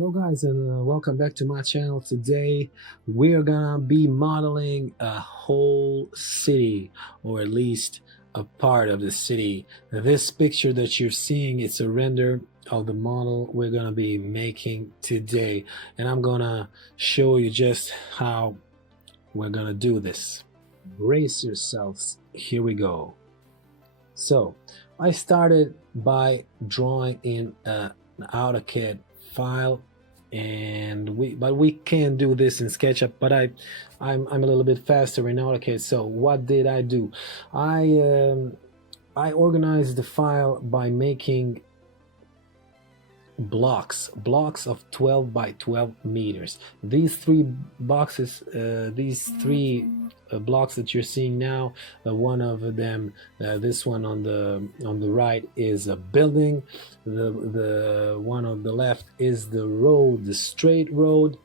Hello guys and welcome back to my channel. Today we're gonna be modeling a whole city, or at least a part of the city. This picture that you're seeing, it's a render of the model we're gonna be making today, and I'm gonna show you just how we're gonna do this. Brace yourselves, here we go. So I started by drawing in an Autocad file, and we can do this in SketchUp, but I'm a little bit faster in AutoCAD. So what did I do? I organized the file by making blocks of 12 by 12 meters. These three boxes, blocks that you're seeing now, one of them, this one on the right, is a building. The one on the left is the road, the straight road,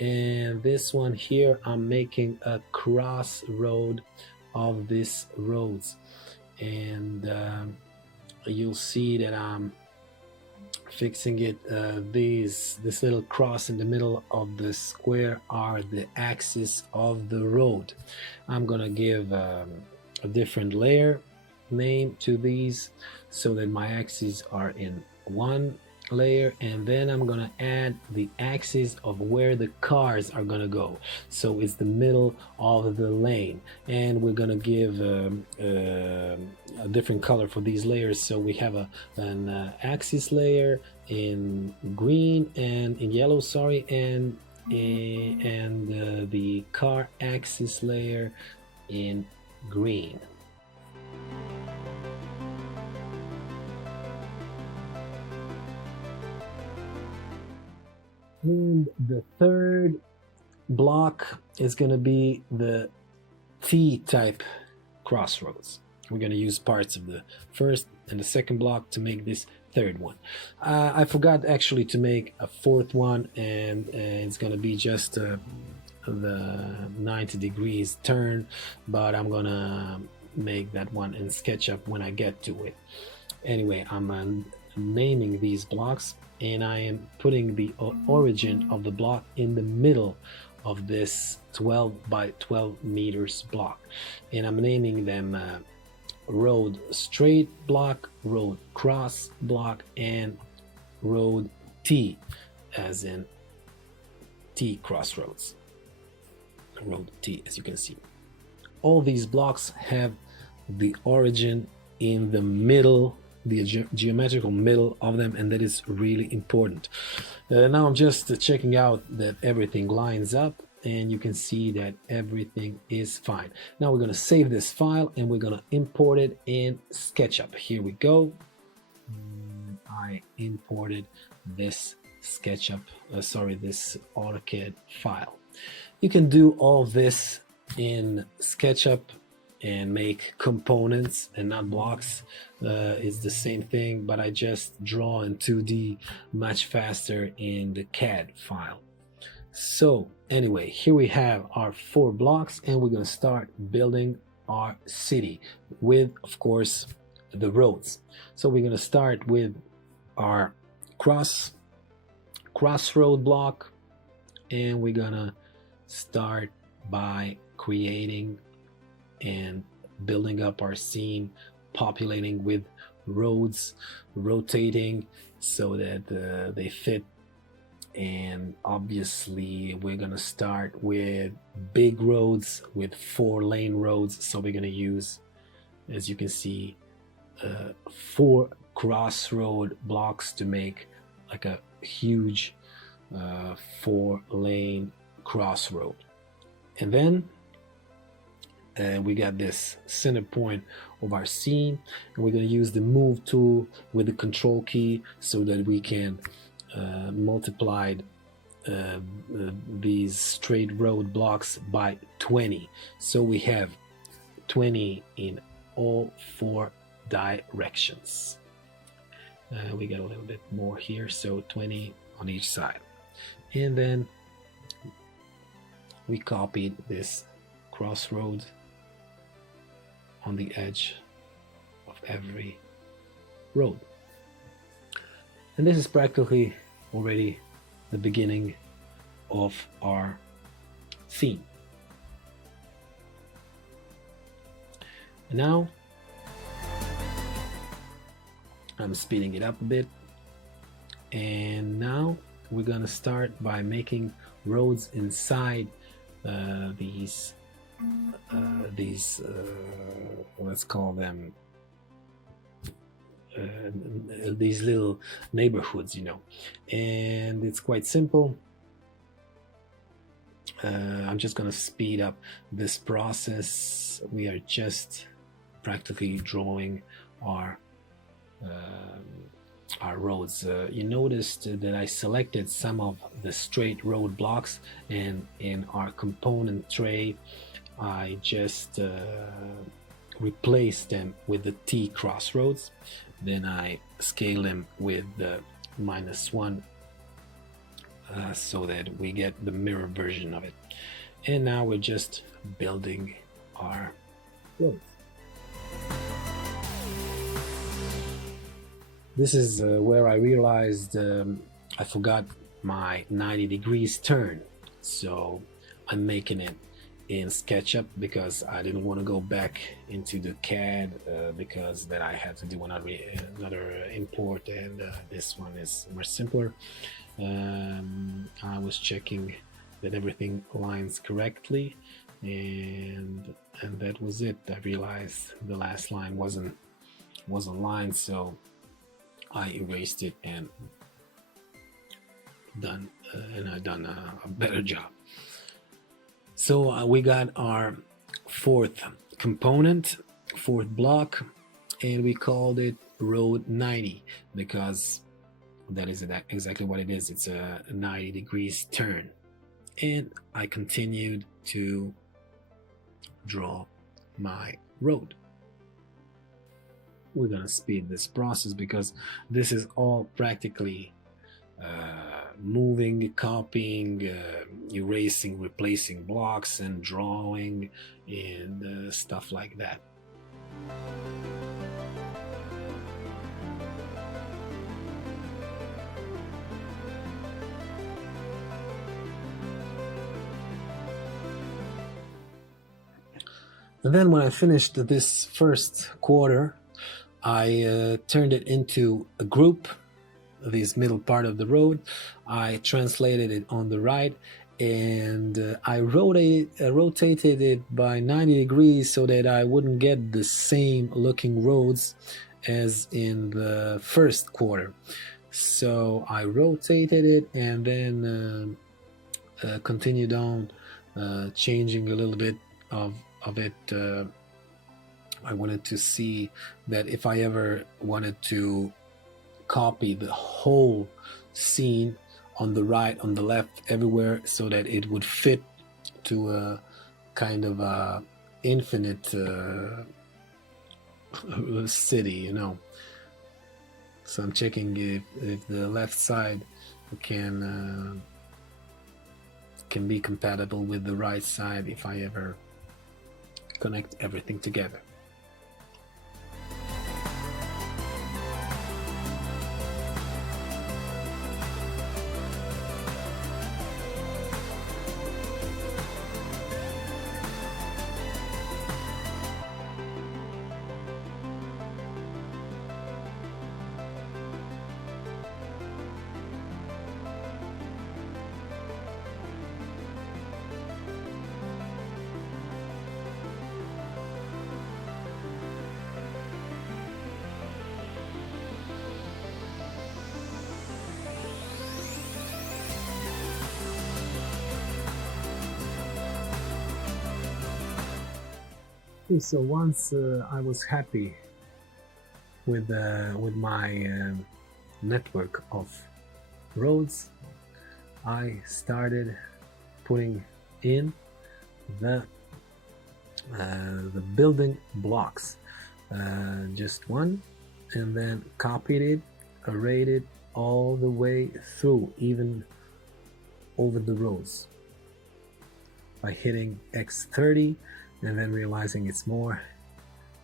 and this one here, I'm making a crossroad of these roads, and you'll see that I'm fixing it. This little cross in the middle of the square are the axis of the road. I'm gonna give a different layer name to these so that my axes are in one layer, and then I'm gonna add the axis of where the cars are gonna go, so it's the middle of the lane, and we're gonna give a different color for these layers. So we have an axis layer in green and in yellow, sorry, and the car axis layer in green. And the third block is going to be the T-type crossroads. We're going to use parts of the first and the second block to make this third one. I forgot actually to make a fourth one, and it's going to be just the 90 degrees turn, but I'm going to make that one in SketchUp when I get to it. Anyway, I'm naming these blocks, and I am putting the origin of the block in the middle of this 12 by 12 meters block, and I'm naming them road straight block, road cross block, and road T, as in T crossroads, road T, as you can see. All these blocks have the origin in the middle, the geometrical middle of them, and that is really important. Now I'm just checking out that everything lines up, and you can see that everything is fine. Now we're going to save this file and we're going to import it in SketchUp. Here we go. I imported this SketchUp, this AutoCAD file. You can do all this in SketchUp and make components and not blocks. It's the same thing, but I just draw in 2D much faster in the CAD file. So anyway, here we have our 4 blocks, and we're going to start building our city with, of course, the roads. So we're going to start with our crossroad block, and we're going to start by creating and building up our scene, populating with roads, rotating so that they fit. And obviously we're gonna start with big roads, with 4-lane roads. So we're gonna use, as you can see, 4 crossroad blocks to make like a huge 4-lane crossroad. And then we got this center point of our scene, and we're going to use the move tool with the control key so that we can multiply these straight road blocks by 20. So we have 20 in all 4 directions. We got a little bit more here, so 20 on each side. And then we copied this crossroad on the edge of every road. And this is practically already the beginning of our theme. And now I'm speeding it up a bit, and now we're gonna start by making roads inside these let's call them these little neighborhoods, you know. And it's quite simple. I'm just gonna speed up this process. We are just practically drawing our roads. You noticed that I selected some of the straight road blocks, and in our component tray I just replaced them with the T crossroads. Then I scale them with the -1 so that we get the mirror version of it. And now we're just building our roads. This is where I realized I forgot my 90 degrees turn, so I'm making it in Sketchup because I didn't want to go back into the CAD because then I had to do another import, and this one is much simpler. I was checking that everything lines correctly, and that was it. I realized the last line wasn't lined, so I erased it and I done a better job. So we got our fourth component, fourth block, and we called it road 90 because that is exactly what it is. It's a 90 degrees turn. And I continued to draw my road. We're gonna speed this process because this is all practically moving, copying, erasing, replacing blocks, and drawing, and stuff like that. And then when I finished this first quarter, I turned it into a group, this middle part of the road. I translated it on the right, and I rotated it by 90 degrees so that I wouldn't get the same looking roads as in the first quarter. So I rotated it and then continued on changing a little bit of it. I wanted to see that if I ever wanted to copy the whole scene on the right, on the left, everywhere, so that it would fit to a kind of a infinite city, you know. So I'm checking if the left side can be compatible with the right side if I ever connect everything together. So once I was happy with my network of roads, I started putting in the building blocks, just one, and then copied it, arrayed it all the way through, even over the roads, by hitting X30 and then realizing it's more,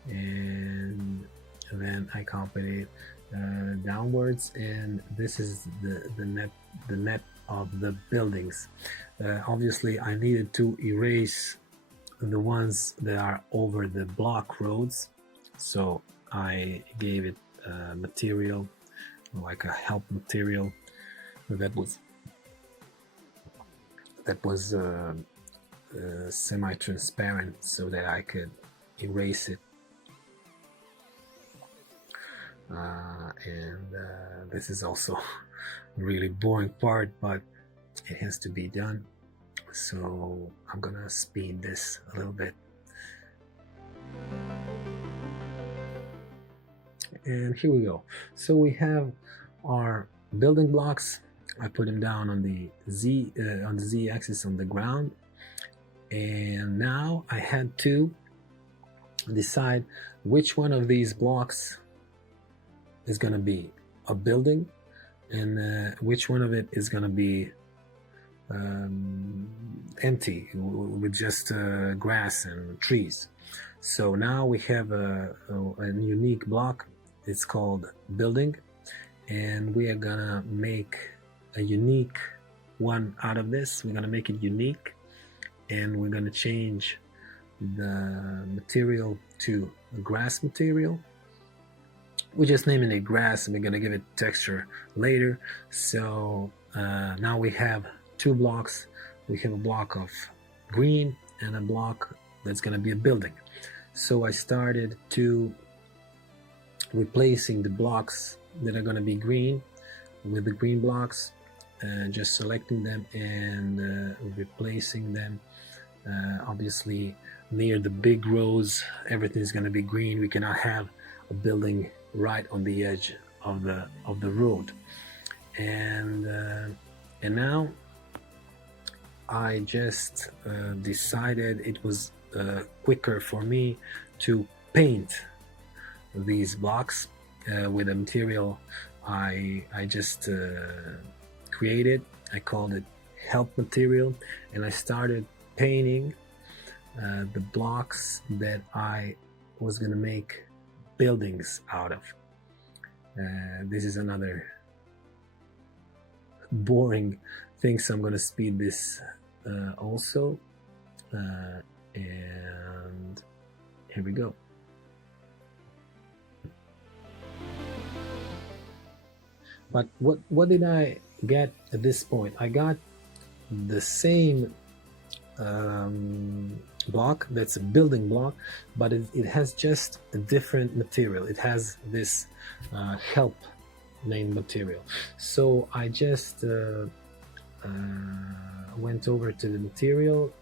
and then I copied it downwards, and this is the net of the buildings. Obviously I needed to erase the ones that are over the block roads, so I gave it material like a help material that was semi-transparent so that I could erase it. This is also a really boring part, but it has to be done, so I'm gonna speed this a little bit. And here we go. So we have our building blocks. I put them down on the z axis on the ground, and now I had to decide which one of these blocks is going to be a building and which one of it is going to be empty with just grass and trees. So now we have a unique block. It's called building, and we are gonna make a unique one out of this. We're gonna make it unique, and we're gonna change the material to a grass material. We're just naming it grass, and we're gonna give it texture later. So now we have two blocks. We have a block of green and a block that's gonna be a building. So I started to replacing the blocks that are gonna be green with the green blocks, just selecting them and replacing them. Obviously near the big roads, everything's gonna be green. We cannot have a building right on the edge of the road. And now I just decided it was quicker for me to paint these blocks with a material I just created. I called it help material, and I started painting the blocks that I was gonna make buildings out of. This is another boring thing, so I'm gonna speed this also, and here we go. But what did I get at this point? I got the same block that's a building block, but it has just a different material. It has this help named material. So I just went over to the material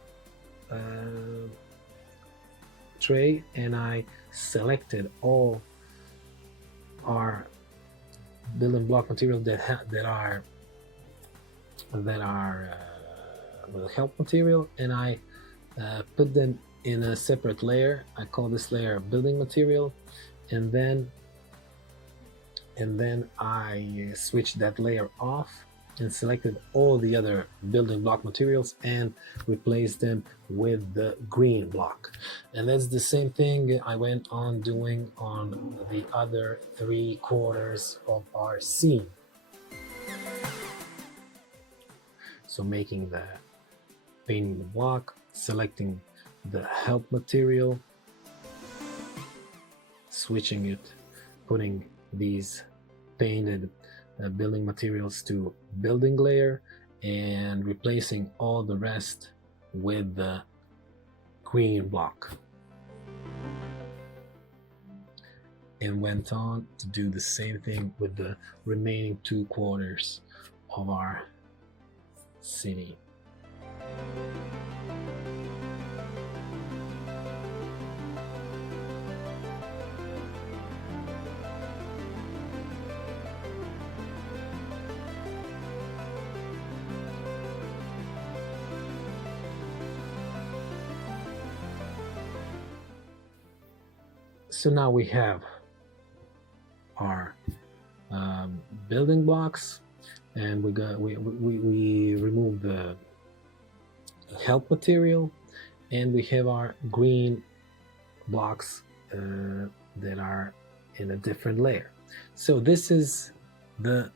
tray, and I selected all our building block material that are with help material, and I put them in a separate layer. I call this layer building material, and then I switched that layer off and selected all the other building block materials and replaced them with the green block. And that's the same thing I went on doing on the other 3/4 of our scene. So making painting the block, selecting the help material, switching it, putting these painted building materials to building layer, and replacing all the rest with the green block, and went on to do the same thing with the remaining 2/4 of our city. So now we have our building blocks, and we remove the help material, and we have our green blocks that are in a different layer. So this is the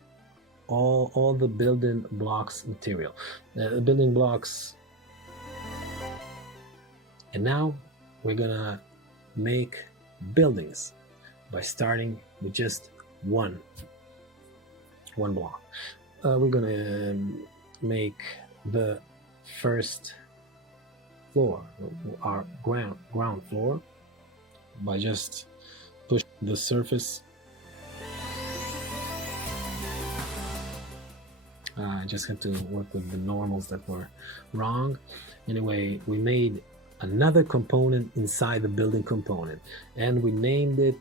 all the building blocks material, building blocks. And now we're gonna make buildings by starting with just one block. We're gonna make the first floor, our ground floor, by just push the surface. I just had to work with the normals that were wrong. Anyway, we made another component inside the building component, and we named it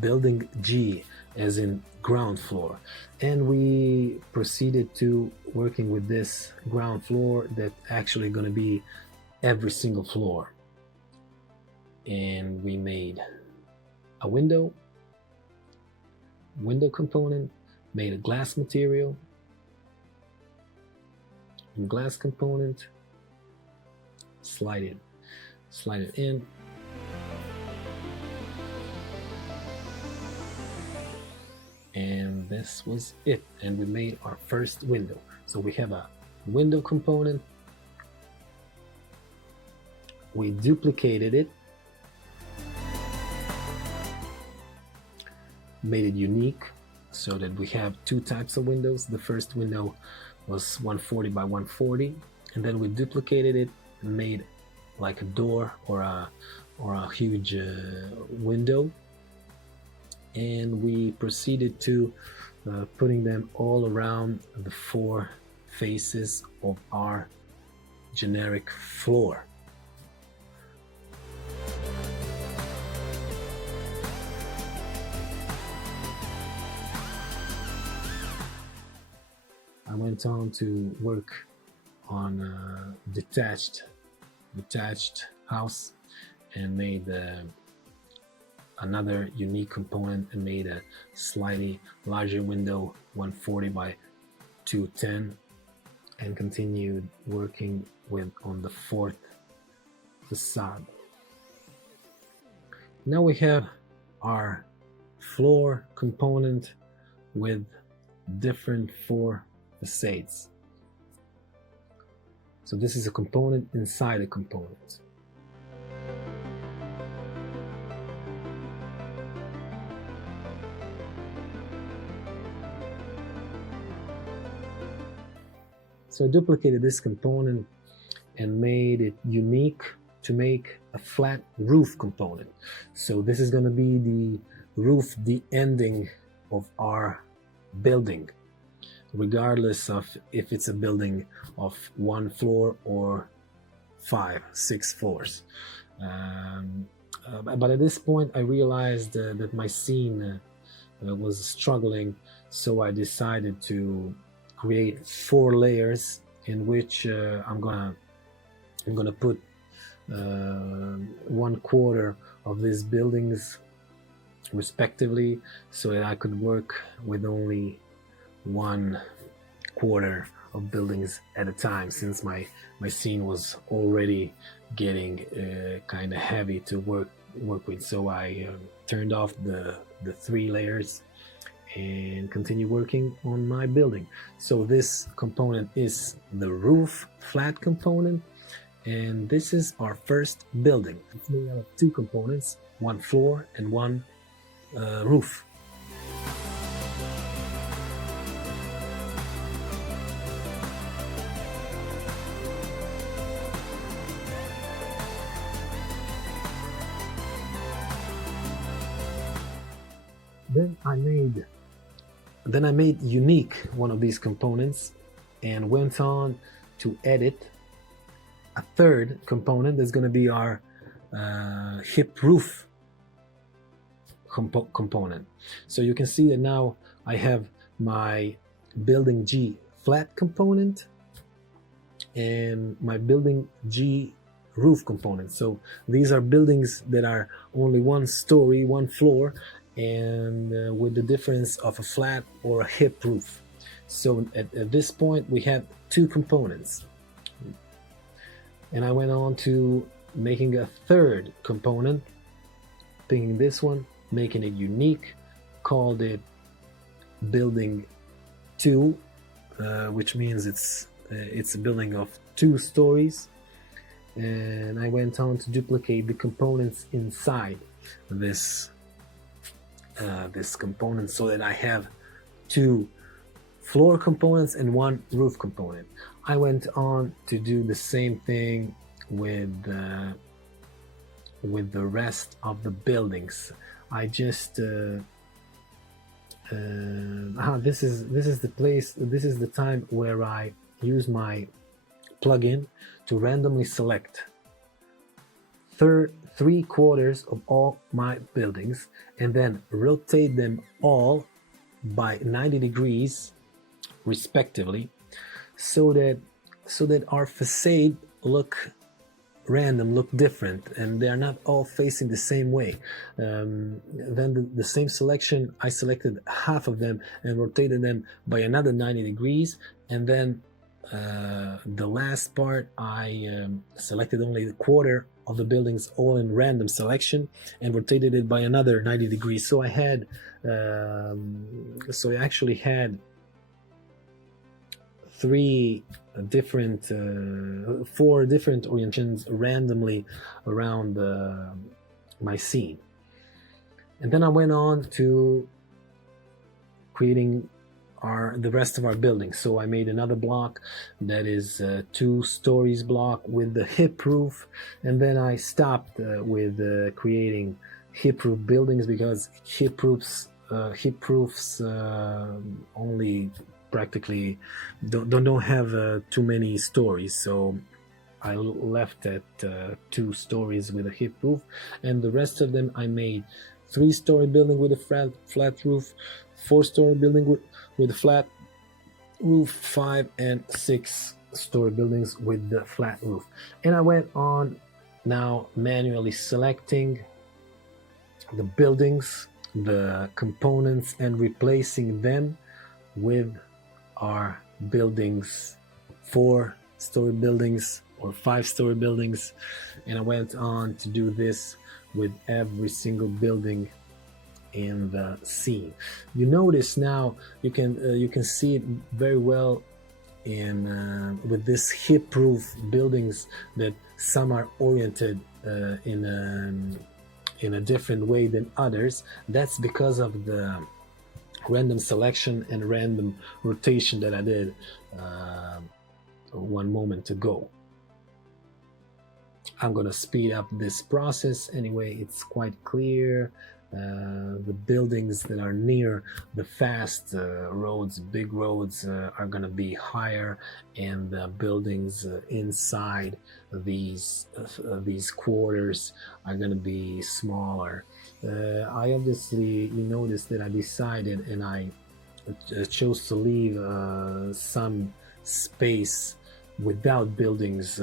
building G, as in ground floor. And we proceeded to working with this ground floor that actually going to be every single floor. And we made a window component, made a glass material, and glass component, slide it in, and this was it, and we made our first window. So we have a window component, we duplicated it, made it unique so that we have two types of windows. The first window was 140 by 140, and then we duplicated it and made like a door or a huge window, and we proceeded to putting them all around the four faces of our generic floor. I went on to work on a detached house and made another unique component and made a slightly larger window, 140 by 210, and continued working on the fourth facade. Now we have our floor component with different four facades. So this is a component inside a component. So I duplicated this component and made it unique to make a flat roof component. So this is going to be the roof, the ending of our building, regardless of if it's a building of one floor or 5, 6 floors. But at this point I realized that my scene was struggling, so I decided to create 4 layers in which I'm gonna put 1/4 of these buildings respectively, so that I could work with only 1/4 of buildings at a time, since my scene was already getting kind of heavy to work with. So I turned off the 3 layers and continue working on my building. So this component is the roof flat component, and this is our first building. It's made out of 2 components, 1 floor and 1 roof. Then I made unique one of these components and went on to edit a 3rd component that's going to be our hip roof component. So you can see that now I have my building G flat component and my building G roof component. So these are buildings that are only 1 story, 1 floor, and with the difference of a flat or a hip roof. So at this point we had 2 components, and I went on to making a 3rd component, picking this one, making it unique, called it building 2, which means it's a building of 2 stories, and I went on to duplicate the components inside this this component so that I have 2 floor components and 1 roof component. I went on to do the same thing with the rest of the buildings. I just this is the place, this is the time where I use my plugin to randomly select 3/4 of all my buildings and then rotate them all by 90 degrees respectively, so that our facade look random, look different, and they are not all facing the same way. Then the same selection, I selected half of them and rotated them by another 90 degrees, and then the last part I selected only the quarter of the buildings, all in random selection, and rotated it by another 90 degrees. So I had so I actually had 4 different orientations randomly around my scene. And then I went on to creating the rest of our building. So I made another block that is 2 stories block with the hip roof, and then I stopped with creating hip roof buildings, because hip roofs only practically don't have too many stories, so I left at 2 stories with a hip roof, and the rest of them I made 3-story building with a flat roof, 4-story building with a flat roof, 5 and 6-story buildings with the flat roof. And I went on now manually selecting the buildings, the components, and replacing them with our buildings, 4-story buildings or 5-story buildings. And I went on to do this with every single building in the scene. You notice now, you can see it very well in with this hip roof buildings, that some are oriented in a different way than others. That's because of the random selection and random rotation that I did one moment ago. I'm gonna speed up this process anyway. It's quite clear. The buildings that are near the fast roads, big roads, are gonna be higher, and the buildings inside these quarters are gonna be smaller. I obviously, you notice that I decided, and I chose to leave some space without buildings,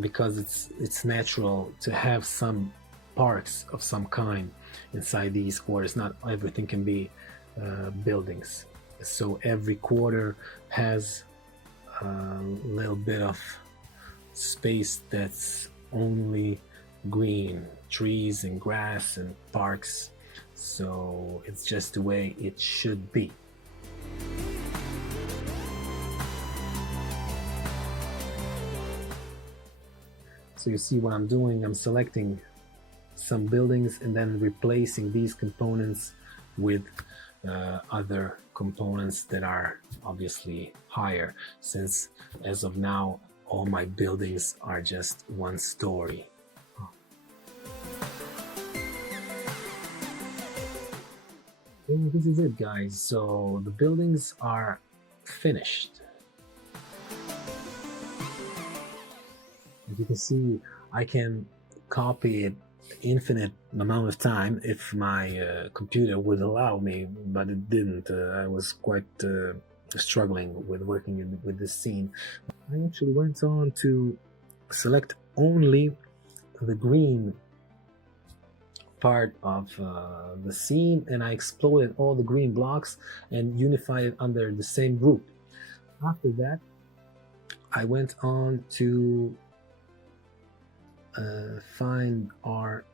because it's natural to have some parks of some kind inside these quarters. Not everything can be buildings, so every quarter has a little bit of space that's only green, trees and grass and parks. So it's just the way it should be. So you see what I'm doing. I'm selecting some buildings and then replacing these components with other components that are obviously higher, since as of now all my buildings are just 1 story. And this is it, guys. So the buildings are finished. As you can see, I can copy it infinite amount of time if my computer would allow me, but it didn't. I was quite struggling with working with this scene. I actually went on to select only the green part of the scene, and I exploded all the green blocks and unified it under the same group. After that, I went on to find our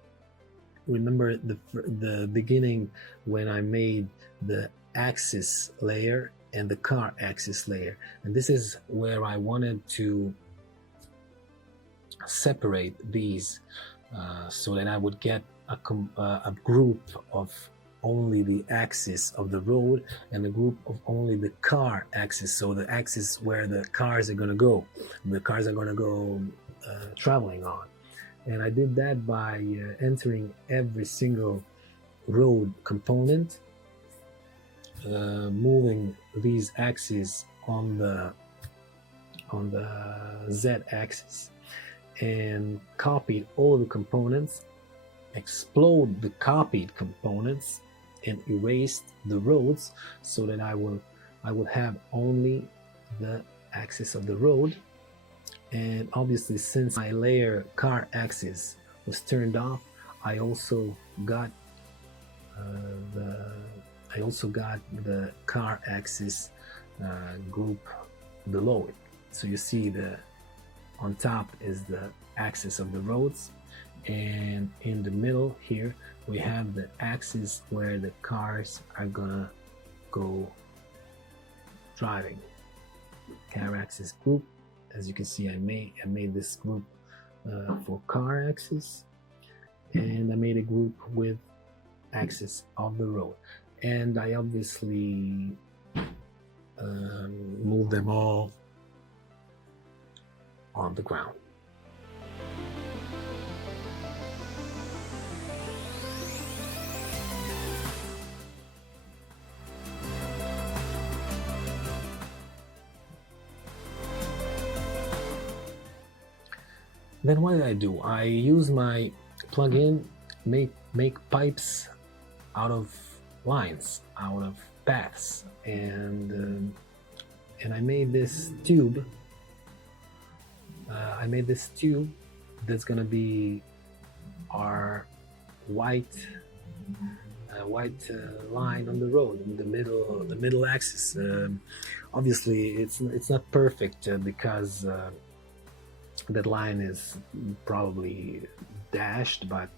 remember the beginning when I made the axis layer and the car axis layer, and this is where I wanted to separate these so that I would get a group of only the axis of the road and a group of only the car axis, so the axis where the cars are going to go, traveling on. And I did that by entering every single road component, moving these axes on the Z axis, and copied all the components, explode the copied components, and erased the roads so that I would have only the axis of the road. And obviously, since my layer car axis was turned off, I also got the car axis group below it. So you see on top is the axis of the roads, and in the middle here we have the axis where the cars are gonna go driving. Car axis group. As you can see, I made this group for car axis, and I made a group with axis of the road, and I obviously moved them all on the ground. Then what did I do? I use my plugin, make pipes out of lines, out of paths, and I made this tube. That's gonna be our white line on the road in the middle axis. Obviously, it's not perfect because that line is probably dashed, but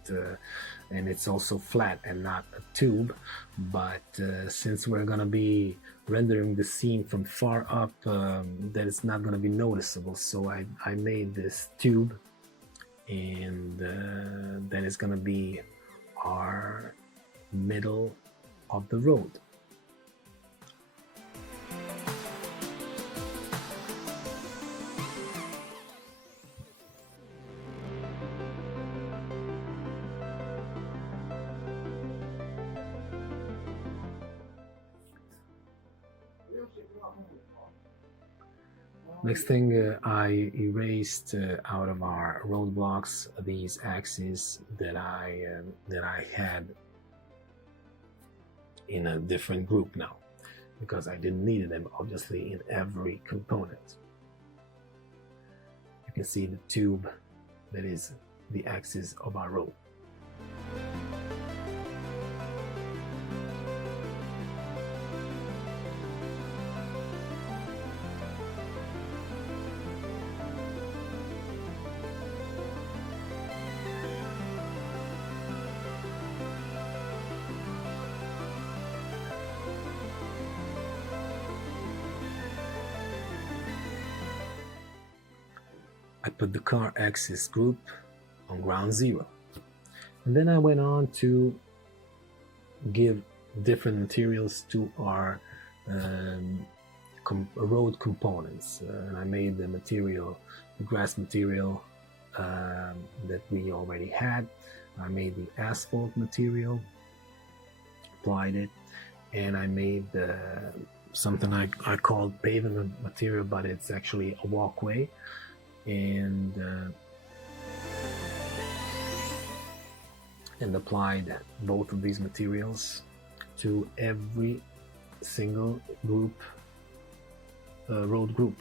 and it's also flat and not a tube. But since we're gonna be rendering the scene from far up, that it's not gonna be noticeable. So I made this tube, and that is gonna be our middle of the road. Next thing, I erased out of our roadblocks these axes that I had in a different group now, because I didn't need them obviously in every component. You can see the tube that is the axis of our road. I put the car axis group on ground zero, and then I went on to give different materials to our road components, and I made the grass material that we already had. I made the asphalt material, applied it, and I made something I called pavement material, but it's actually a walkway. And applied both of these materials to every single group, road group.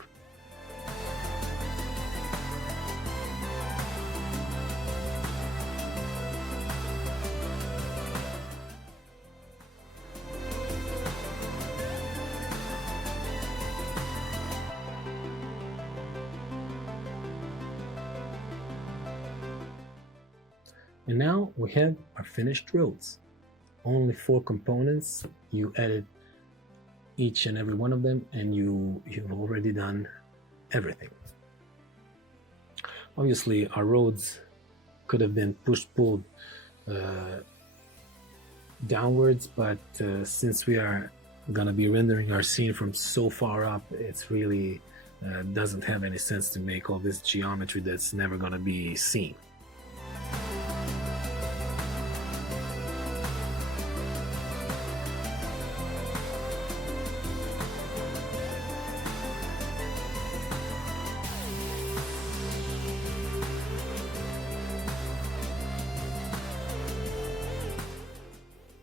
And now we have our finished roads. Only 4 components. You edit each and every one of them, and you've already done everything. Obviously, our roads could have been pulled downwards, but since we are gonna be rendering our scene from so far up, it's really doesn't have any sense to make all this geometry that's never gonna be seen.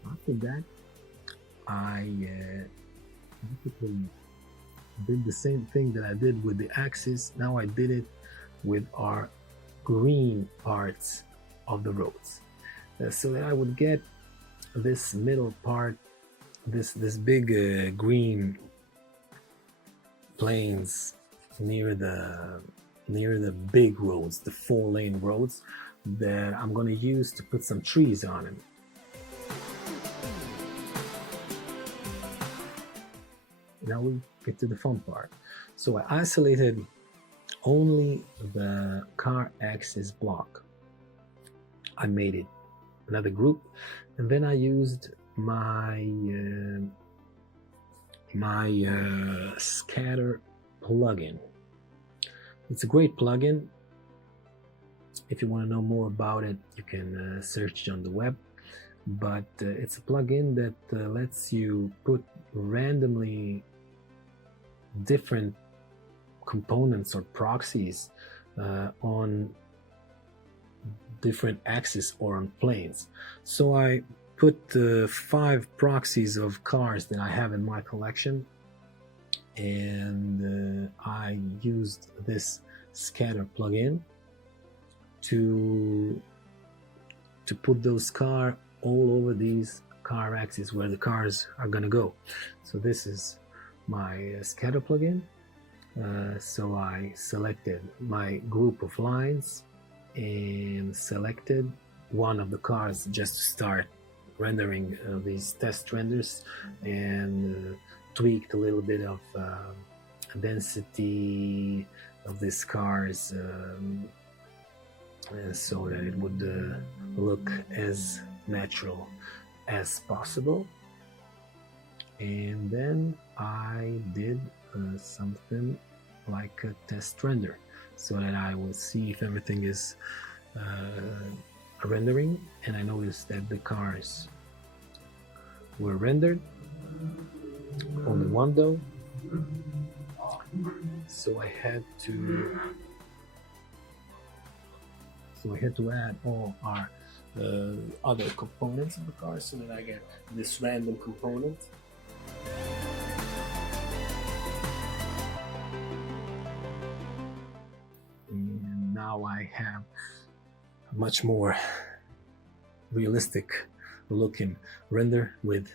After that, I basically did the same thing that I did with the axis. Now I did it with our green parts of the roads, so that I would get this middle part, this big green plains near the big roads, the 4-lane roads that I'm gonna use to put some trees on them. Now we get to the fun part. So I isolated only the car axis block. I made it another group, and then I used my Skatter plugin. It's a great plugin. If you want to know more about it, you can search on the web. But it's a plugin that lets you put randomly different components or proxies on different axes or on planes. So I put 5 proxies of cars that I have in my collection, and I used this Skatter plugin to put those cars all over these car axes where the cars are gonna go. So this is my Skatter plugin. So I selected my group of lines and selected one of the cars just to start rendering these test renders, and tweaked a little bit of density of these cars so that it would look as natural as possible. And then I did something like a test render, so that I will see if everything is rendering. And I noticed that the cars were rendered, only one though, so I had to add all our other components of the car, so that I get this random component. And now I have a much more realistic looking render with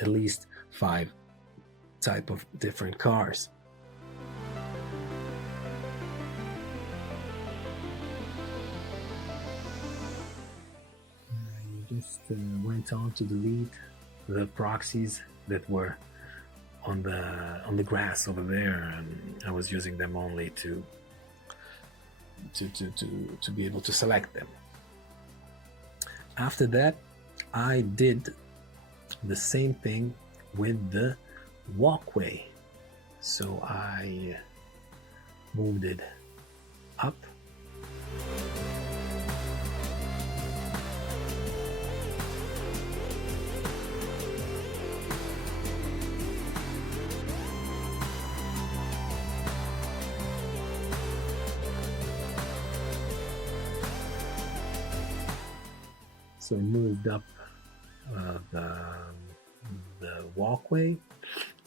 at least 5 type of different cars. I just went on to delete the proxies that were on the grass over there, and I was using them only to be able to select them. After that, I did the same thing with the walkway. So I moved it up. So I moved up the walkway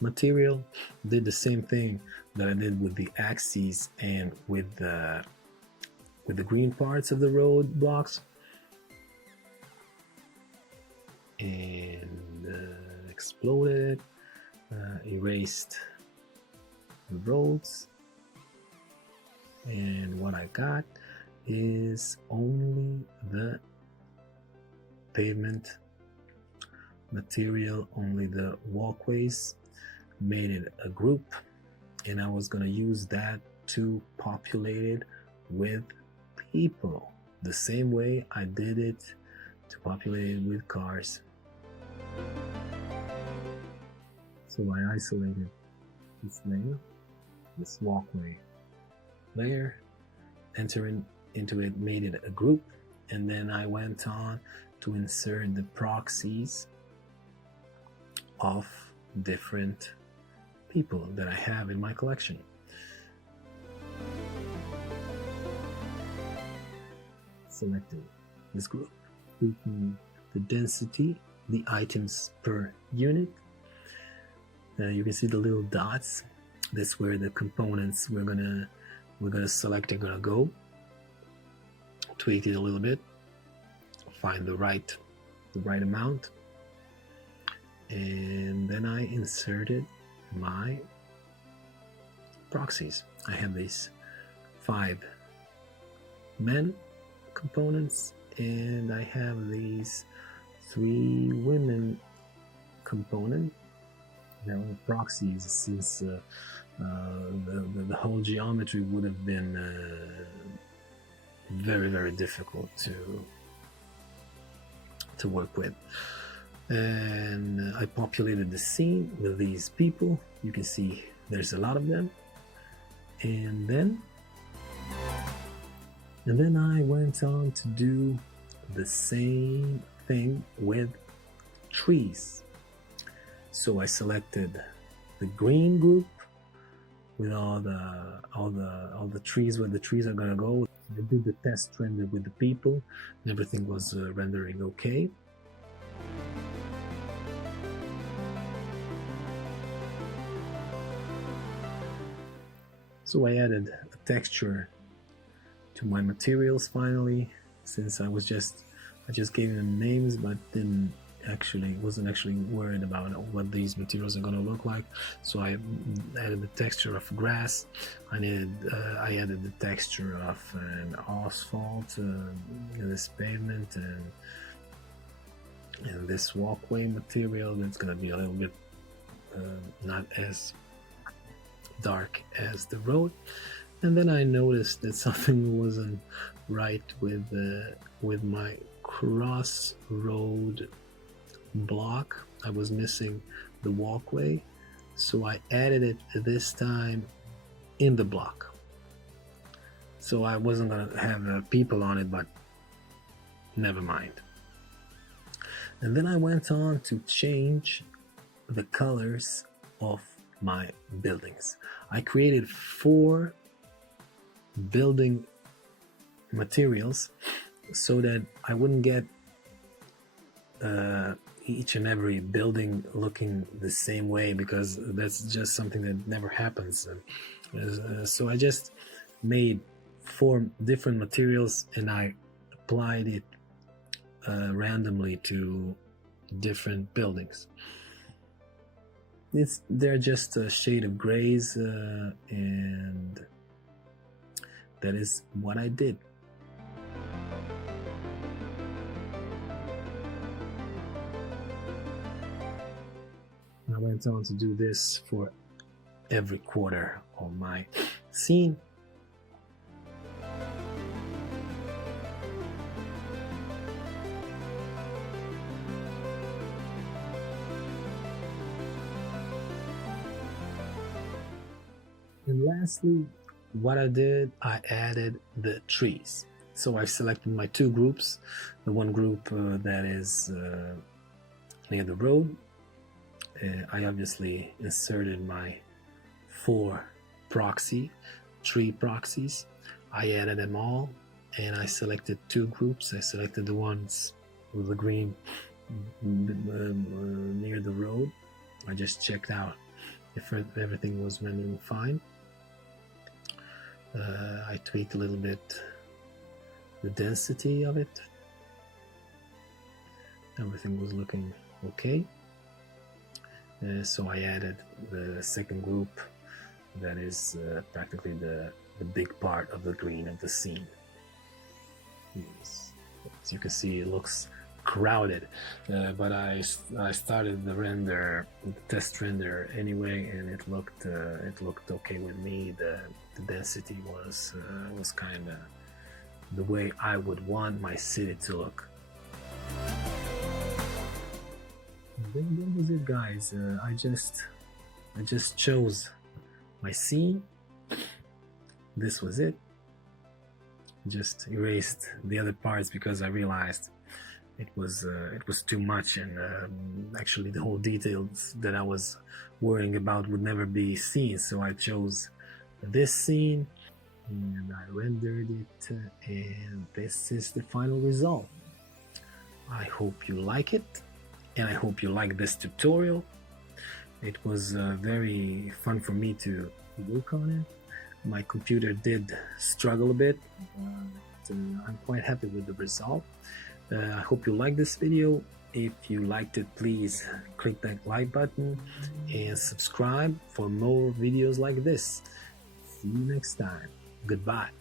material, did the same thing that I did with the axes and with the green parts of the road blocks, and exploded it, erased the roads, and what I got is only the pavement material, only the walkways, made it a group, and I was gonna use that to populate it with people the same way I did it to populate it with cars. So I isolated this layer, this walkway layer, entering into it, made it a group, and then I went on to insert the proxies of different people that I have in my collection. Selected this group, tweaking the density, the items per unit. You can see the little dots. That's where the components we're gonna select are gonna go. Tweak it a little bit, find the right amount, and then I inserted my proxies. I have these 5 men components, and I have these 3 women component. There were proxies, since the whole geometry would have been very difficult to work with. And I populated the scene with these people. You can see there's a lot of them. And then I went on to do the same thing with trees. So I selected the green group with all the trees, where the trees are gonna go. I did the test render with the people, and everything was rendering okay. So I added a texture to my materials finally, since I just gave them names, but wasn't actually worried about what these materials are going to look like. So I added the texture of grass. I added the texture of an asphalt, this pavement, and this walkway material. That's going to be a little bit not as dark as the road. And then I noticed that something wasn't right with my Crossroad block. I was missing the walkway, so I added it this time in the block. So I wasn't gonna have people on it, but never mind. And then I went on to change the colors of my buildings. I created 4 building materials so that I wouldn't get each and every building looking the same way, because that's just something that never happens. So I just made 4 different materials, and I applied it randomly to different buildings. They're just a shade of grays, and that is what I did. I went on to do this for every quarter of my scene. And lastly, what I did, I added the trees. So I selected my 2 groups. The one group that is near the road. I obviously inserted my 4 tree proxies. I added them all, and I selected 2 groups. I selected the ones with the green near the road. I just checked out if everything was rendering fine. I tweaked a little bit the density of it. Everything was looking okay. So I added the second group that is practically the big part of the green of the scene. As you can see, it looks crowded, but I started the test render anyway, and it looked okay with me. The density was kind of the way I would want my city to look. That was it, guys. I just chose my scene. This was it. Just erased the other parts because I realized it was too much, and actually the whole details that I was worrying about would never be seen. So I chose this scene and I rendered it, and this is the final result. I hope you like it, and I hope you like this tutorial. It was very fun for me to work on it. My computer did struggle a bit, but I'm quite happy with the result. I hope you like this video. If you liked it, please click that like button and subscribe for more videos like this. See you next time. Goodbye.